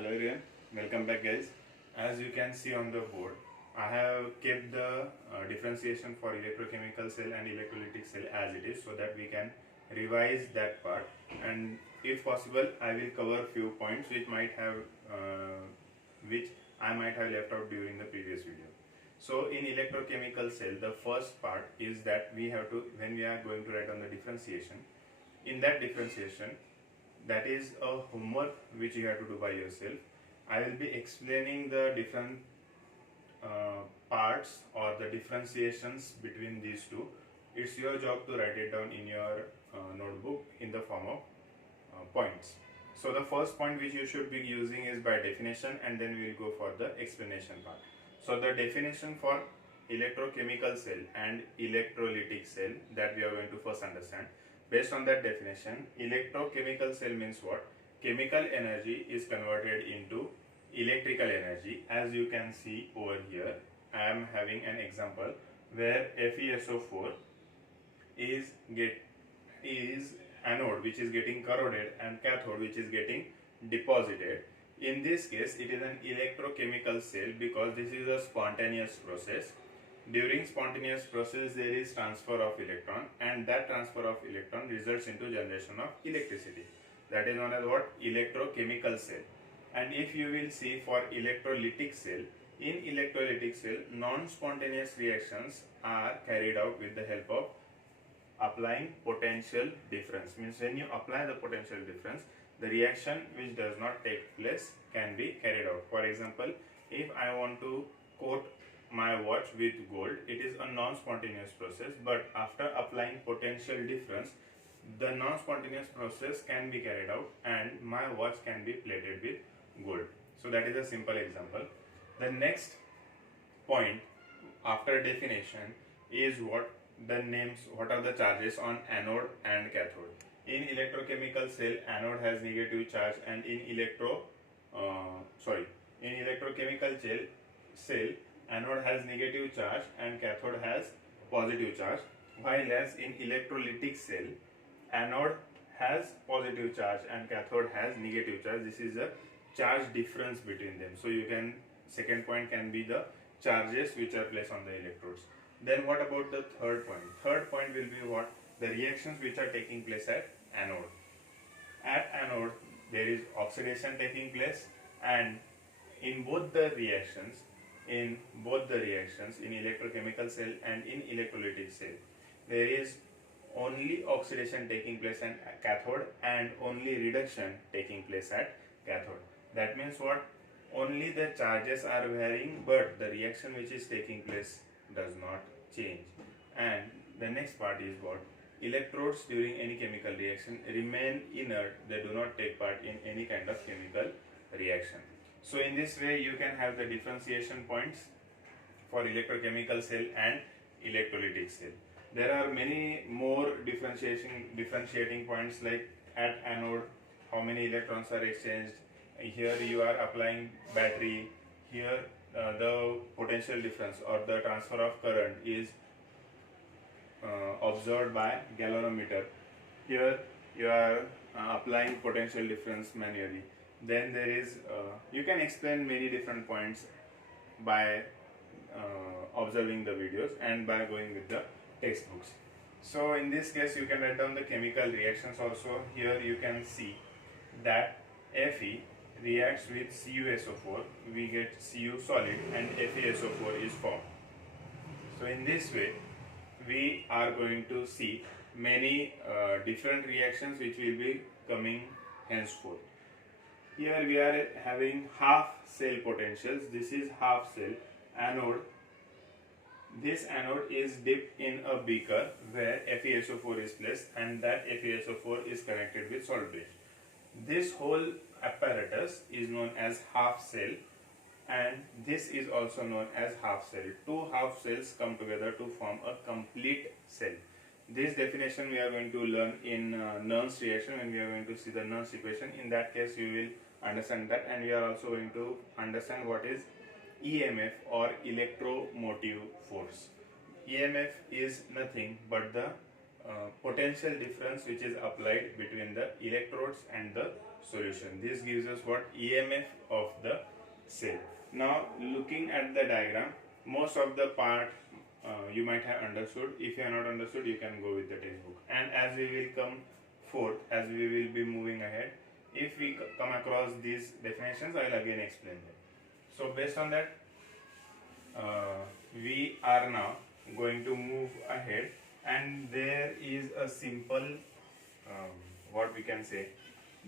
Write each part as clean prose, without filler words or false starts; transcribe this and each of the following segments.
Hello everyone, welcome back guys. As you can see on the board, I have kept the differentiation for electrochemical cell and electrolytic cell as it is so that we can revise that part, and if possible I will cover few points which I might have left out during the previous video. So in electrochemical cell, the first part is that we have to, when we are going to write on the differentiation, in that differentiation, that is a homework which you have to do by yourself. I will be explaining the different parts or the differentiations between these two. It's your job to write it down in your notebook in the form of points. So the first point which you should be using is by definition, and then we will go for the explanation part. So the definition for electrochemical cell and electrolytic cell that we are going to first understand. Based on that definition, electrochemical cell means what? Chemical energy is converted into electrical energy. As you can see over here, I am having an example where FeSO4 is anode which is getting corroded and cathode which is getting deposited. In this case, it is an electrochemical cell because this is a spontaneous process. During spontaneous process, there is transfer of electron, and that transfer of electron results into generation of electricity. That is known as what? Electrochemical cell. And if you will see for electrolytic cell, in electrolytic cell, non-spontaneous reactions are carried out with the help of applying potential difference. Means when you apply the potential difference, the reaction which does not take place can be carried out. For example, if I want to coat my watch with gold, it is a non-spontaneous process, but after applying potential difference, the non-spontaneous process can be carried out and my watch can be plated with gold. So that is a simple example. The next point after definition is what are the charges on anode and cathode. In electrochemical cell, anode has negative charge, and in electrochemical cell, anode has negative charge and cathode has positive charge, while as in electrolytic cell, anode has positive charge and cathode has negative charge. This is a charge difference between them. So you can, second point can be the charges which are placed on the electrodes. Then what about the third point? Third point will be what? The reactions which are taking place at anode. At anode, there is oxidation taking place, and in both the reactions, in electrochemical cell and in electrolytic cell, there is only oxidation taking place at cathode and only reduction taking place at cathode. That means what? Only the charges are varying, but the reaction which is taking place does not change. And the next part is what? Electrodes during any chemical reaction remain inert. They do not take part in any kind of chemical reaction. So in this way you can have the differentiation points for electrochemical cell and electrolytic cell. There are many more differentiating points, like at anode, how many electrons are exchanged. Here you are applying battery. Here the potential difference or the transfer of current is observed by galvanometer. Here you are applying potential difference manually. Then there is, you can explain many different points by observing the videos and by going with the textbooks. So in this case you can write down the chemical reactions also. Here you can see that Fe reacts with CuSO4, we get Cu solid and FeSO4 is formed. So in this way we are going to see many different reactions which will be coming henceforth. Here we are having half cell potentials. This is half cell anode. This anode is dipped in a beaker where FeSO4 is placed, and that FeSO4 is connected with salt bridge. This whole apparatus is known as half cell, and this is also known as half cell. Two half cells come together to form a complete cell. This definition we are going to learn in Nernst reaction, when we are going to see the Nernst equation. In that case you will understand that, and we are also going to understand what is EMF or electromotive force. EMF is nothing but the potential difference which is applied between the electrodes and the solution. This gives us what? EMF of the cell. Now looking at the diagram, most of the part you might have understood. If you have not understood, you can go with the textbook. And as we will come forth, as we will be moving ahead, if we come across these definitions, I will again explain them. So based on that, we are now going to move ahead, and there is a simple what we can say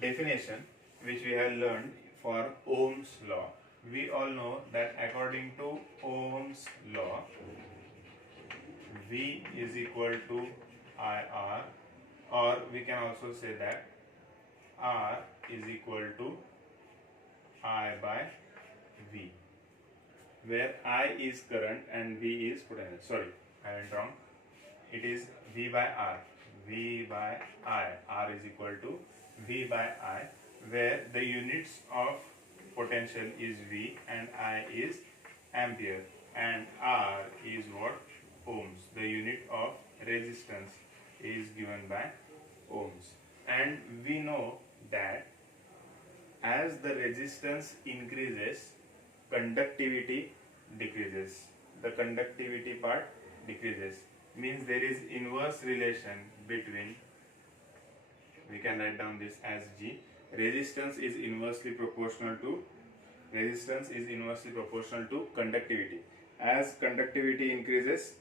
definition which we have learned for Ohm's law. We all know that according to Ohm's law, V is equal to IR, or we can also say that R is equal to I by V, where I is current and V is potential. Sorry, I went wrong. It is V by R. V by I. R is equal to V by I, where the units of potential is V and I is ampere, and R is what? Ohms. The unit of resistance is given by ohms. And we know that as the resistance increases, conductivity decreases. The conductivity part decreases. Means there is inverse relation between, we can write down this as G. Resistance is inversely proportional to conductivity. As conductivity increases,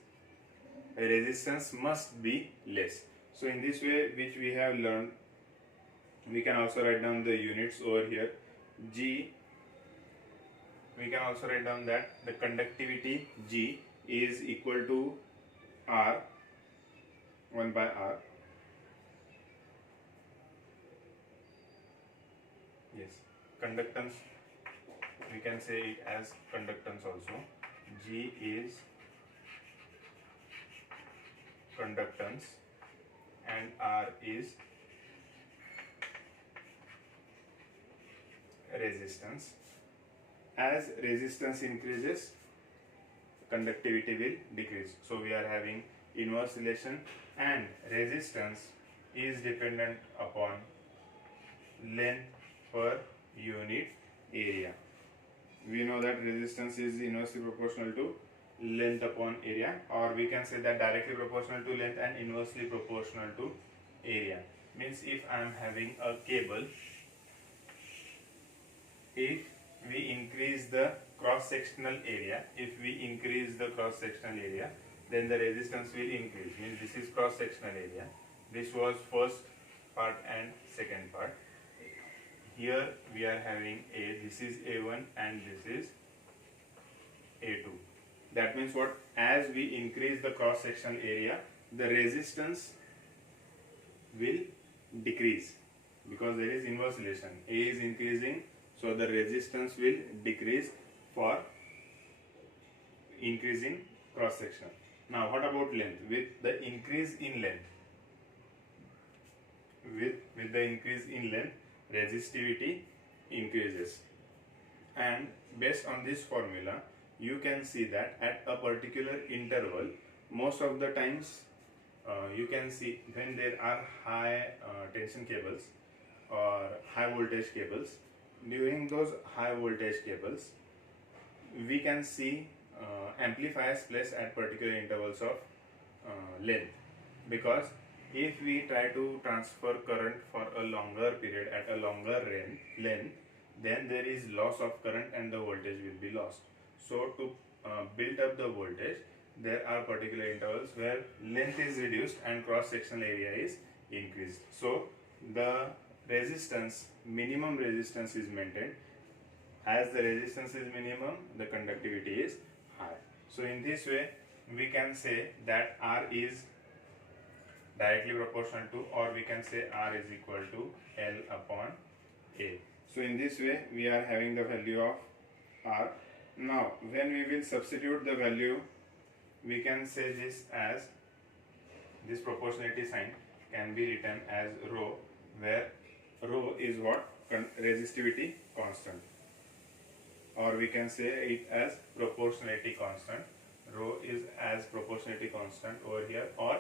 resistance must be less. So in this way, which we have learned, we can also write down the units over here. G, we can also write down that the conductivity G is equal to R, 1 by R. Yes, conductance, we can say it as conductance also. G is conductance and R is resistance. As resistance increases, conductivity will decrease. So we are having inverse relation, and resistance is dependent upon length per unit area. We know that resistance is inversely proportional to length upon area, or we can say that directly proportional to length and inversely proportional to area. Means if I am having a cable, if we increase the cross-sectional area, then the resistance will increase. Means this is cross-sectional area. This was first part and second part. Here we are having A, this is A1 and this is A2. That means what? As we increase the cross-sectional area, the resistance will decrease, because there is inverse relation. A is increasing, so the resistance will decrease for increasing cross-section. Now what about length? With the increase in length, resistivity increases. And based on this formula, you can see that at a particular interval, most of the times you can see when there are high tension cables or high voltage cables, during those high voltage cables, we can see amplifiers placed at particular intervals of length, because if we try to transfer current for a longer period at a longer length, then there is loss of current and the voltage will be lost. So to build up the voltage, there are particular intervals where length is reduced and cross-sectional area is increased. So the resistance, minimum resistance is maintained. As the resistance is minimum, the conductivity is high. So in this way, we can say that R is directly proportional to, or we can say R is equal to L upon A. So in this way, we are having the value of R. Now, when we will substitute the value, we can say this as, this proportionality sign can be written as rho, where rho is what? Resistivity constant, or we can say it as proportionality constant. Rho is as proportionality constant over here, or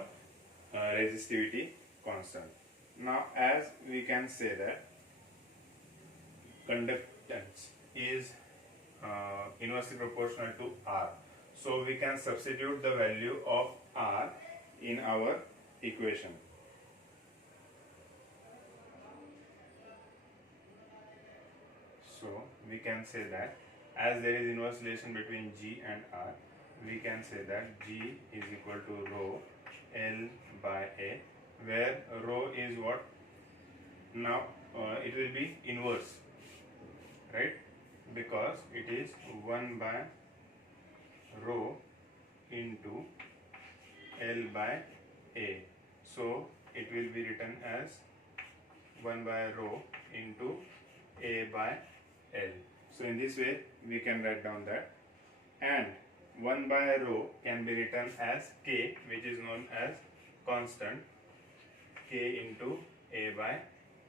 resistivity constant. Now as we can say that conductance is inversely proportional to R, so we can substitute the value of R in our equation. So we can say that as there is inverse relation between G and R, we can say that G is equal to rho L by A, where rho is what? Now it will be inverse, right? Because it is 1 by rho into L by A. So it will be written as 1 by rho into A by L. So in this way we can write down that, and 1 by rho can be written as K, which is known as constant, K into A by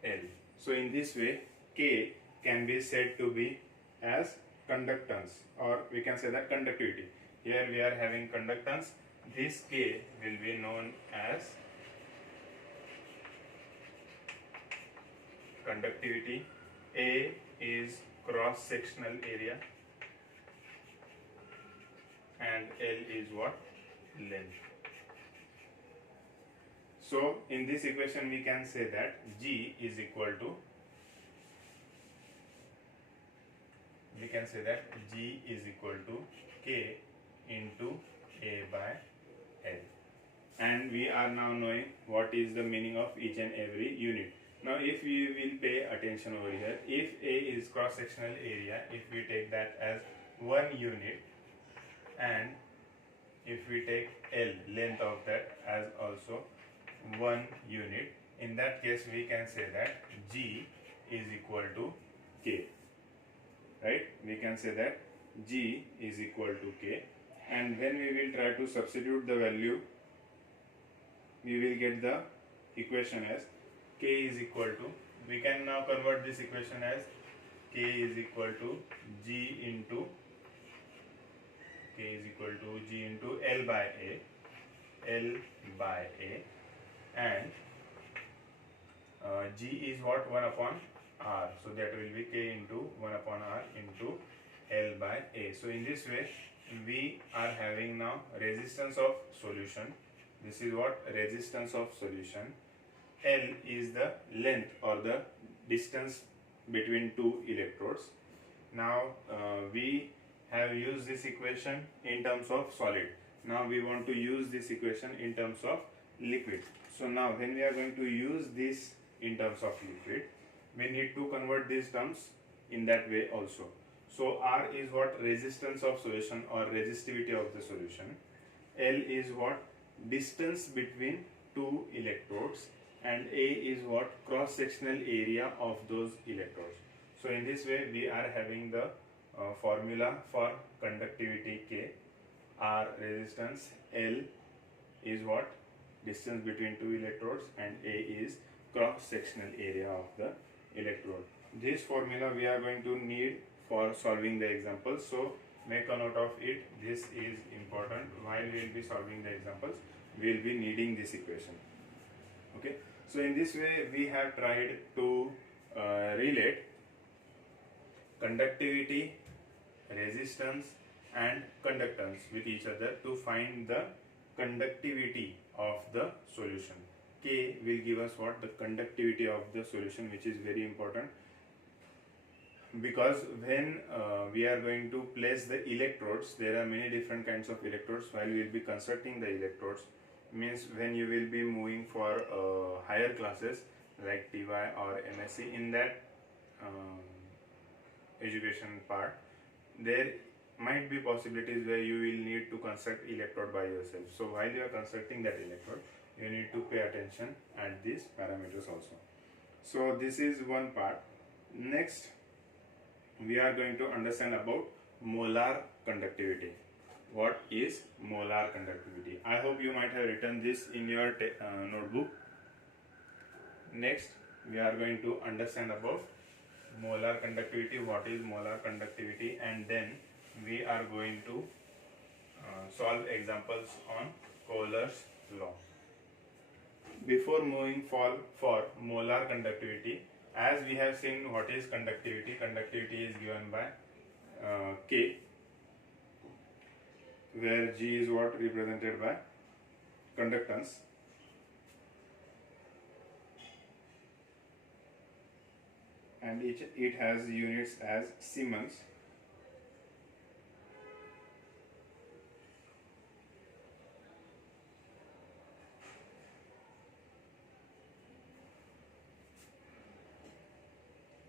L. So in this way K can be said to be as conductance, or we can say that conductivity. Here we are having conductance, this K will be known as conductivity. A is cross sectional area and L is what? Length. So in this equation we can say that G is equal to, we can say that G is equal to K into A by L. And we are now knowing what is the meaning of each and every unit. Now if we will pay attention over here, if A is cross sectional area, if we take that as 1 unit, and if we take L, length of that, as also 1 unit, in that case we can say that G is equal to K, right? We can say that G is equal to K, and when we will try to substitute the value, we will get the equation as K is equal to, we can now convert this equation as K is equal to G into, K is equal to G into L by A, L by A, and G is what? 1 upon R, so that will be K into 1 upon R into L by A. So in this way we are having now resistance of solution. This is what? Resistance of solution. L is the length or the distance between two electrodes. Now we have used this equation in terms of solid. Now we want to use this equation in terms of liquid. So now when we are going to use this in terms of liquid, we need to convert these terms in that way also. So R is what? Resistance of solution or resistivity of the solution. L is what? Distance between two electrodes, and A is what? Cross sectional area of those electrodes. So in this way we are having the formula for conductivity K. R resistance, L is what? Distance between two electrodes, and A is cross sectional area of the electrode. This formula we are going to need for solving the examples, so make a note of it. This is important. While we will be solving the examples, we will be needing this equation. Okay, so in this way we have tried to relate conductivity, resistance and conductance with each other to find the conductivity of the solution. K will give us what? The conductivity of the solution, which is very important, because when we are going to place the electrodes, there are many different kinds of electrodes. While we will be constructing the electrodes, means when you will be moving for higher classes like TY or MSc, in that education part, there might be possibilities where you will need to construct electrode by yourself. So while you are constructing that electrode, you need to pay attention at these parameters also. So this is one part. Next we are going to understand about molar conductivity. What is molar conductivity? I hope you might have written this in your notebook. Next we are going to understand about molar conductivity, what is molar conductivity, and then we are going to solve examples on Euler's law. before moving for molar conductivity, as we have seen what is conductivity. Conductivity is given by K, where G is what represented by conductance, and it has units as Siemens.